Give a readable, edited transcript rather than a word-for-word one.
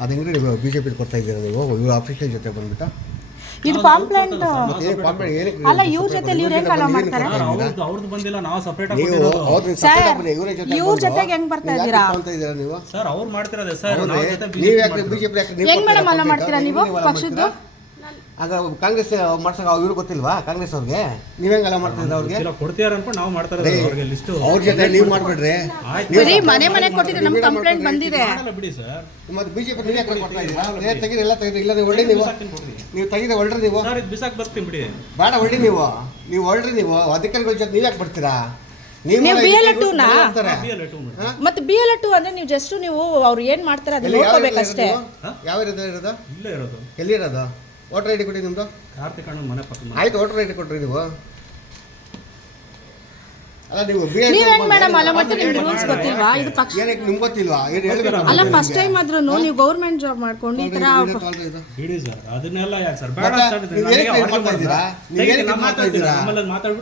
ಅದು ಹೆಂಗ್ರಿ ನೀವು ಬಿಜೆಪಿ ಕೊಡ್ತಾ ಇದ್ದೀರಾ ನೀವು ಇವ್ರು ಆಫೀಷಿಯಲ್ ಜೊತೆ ಬಂದ್ಬಿಟ್ಟು ಇದು ಪಾಂಪ್ಲೆಂಟ್ ಅಲ್ಲ ಇವ್ರ ಜೊತೆ ಇವ್ರು ಹೆಂಗ್ ಅಲೋ ಮಾಡ್ತಾರೆ ಅವ್ರದ್ದು ಬಂದಿಲ್ಲ ನಾವು ಸಪರೇಟ್ ನೀವು ಇವ್ರ ಜೊತೆಗೆ ಹೆಂಗ್ ಬರ್ತಾ ಇದ್ದೀರಾ ನೀವು ಸರ್ ಅವ್ರು ಮಾಡ್ತಿರೋದೇ ಸರ್ ನೀವು ಯಾಕೆ ಬಿಜೆಪಿ ಹೆಂಗ್ ಮೇಡಮ್ ಅಲೋ ಮಾಡ್ತೀರಾ ನೀವು ಪಕ್ಷದ್ದು ಆಗ ಕಾಂಗ್ರೆಸ್ ಮಾಡ್ಸಕ ಇವ್ರು ಗೊತ್ತಿಲ್ವಾ ಕಾಂಗ್ರೆಸ್ ಅವ್ರಿಗೆ ನೀವ್ ಹೆಂಗ್ ಅಲ್ಲ ಮಾಡ್ತಿದ್ರೆ ಅವ್ರಿಗೆ ಕೊಡ್ತೀಯಾರ ಅನ್ಕೊಂಡು ನಾವು ಮಾಡ್ತಾ ಇರೋದು ಅವ್ರಿಗೆ ಲಿಸ್ಟ್ ಅವ್ರ ಜೊತೆ ನೀವು ಮಾಡ್ಬಿಡ್ರಿ ಬರೀ ಮನೆ ಕೊಟ್ಟಿದ್ರೆ ನಮ್ಗೆ ಕಂಪ್ಲೇಂಟ್ ಬಂದಿದೆ ಬಿಡಿ ಸರ್ ಮತ್ತೆ ಬಿಜೆಪಿ ನೀವು ಯಾಕೆ ಕೊಡ್ತಾ ಇದ್ದೀರಾ ತೆಗೀರಿ ಎಲ್ಲ ತೆಗೀರಿ ಇಲ್ಲ ನೀವು ಒಳ್ಳೆ ನೀವು ತೆಗೀರಿ ಒಳ್ಳೆ ನೀವು ಸರ್ ಇದು ಬಿಸಾಕ್ ಬರ್ತೀನಿ ಬಿಡಿ ಬೇಡ ಒಳ್ಳೆ ನೀವು ಒಳ್ಳೆ ನೀವು ಅಧಿಕಾರಿಗಳ ಜೊತೆ ನೀವು ಯಾಕೆ ಬರ್ತೀರಾ ನೀವು BLA2 ನಾ ಮತ್ತೆ BLA2 ಅಂದ್ರೆ ನೀವು ಜಸ್ಟ್ ನೀವು ಅವ್ರು ಏನ್ ಮಾಡ್ತಾರೆ ಅದನ್ನ ನೋಡ್ಕೋಬೇಕಷ್ಟೇ ಯಾವ ಇರೋದು ಇಲ್ಲೇ ಇರೋದು ಎಲ್ಲಿ ಇರೋದು ವೋಟರ್ ಐ ಡಿ ಕೊಡಿ ನಿಮ್ದು ಕಾರ್ತಿಕ್ ಅಣ್ಣ ಮನೆ ಪಕ್ಕ ಆಯ್ತು ವೋಟರ್ ಐ ಡಿ ಕೊಟ್ರಿ ನೀವು ಅಲ್ಲ ನೀವು ನೀವ್ ಹೆಂಗ್ ಮೇಡಮ್ ಅಲೋ ಮಾಡ್ತೀರಿ ನಿಮ್ಗೆ ರೂಲ್ಸ್ ಗೊತ್ತಿಲ್ವಾ ಇದು ಪಕ್ಷ ಏನಕ್ಕೆ ನಿಮ್ಗೆ ಗೊತ್ತಿಲ್ವಾ ಏನು ಹೇಳ್ಬೇಕು ಅಲ್ಲ ಫಸ್ಟ್ ಟೈಮ್ ಆದ್ರೂ ನೀವು ಗೌರ್ಮೆಂಟ್ ಜಾಬ್ ಮಾಡ್ಕೊಂಡು ಈ ತರ ಬಿಡಿ ಸರ್ ಅದನ್ನೆಲ್ಲ ಯಾಕೆ ಸರ್ ಬೇಡ ನೀವು ಏನಕ್ಕೆ ಮಾಡ್ತಾ ಇದ್ದೀರಾ ನೀವು ಏನಕ್ಕೆ ಮಾಡ್ತಾ ಇದ್ದೀರಾ ಮಾತಾಡ್ಬಿಟ್ಟು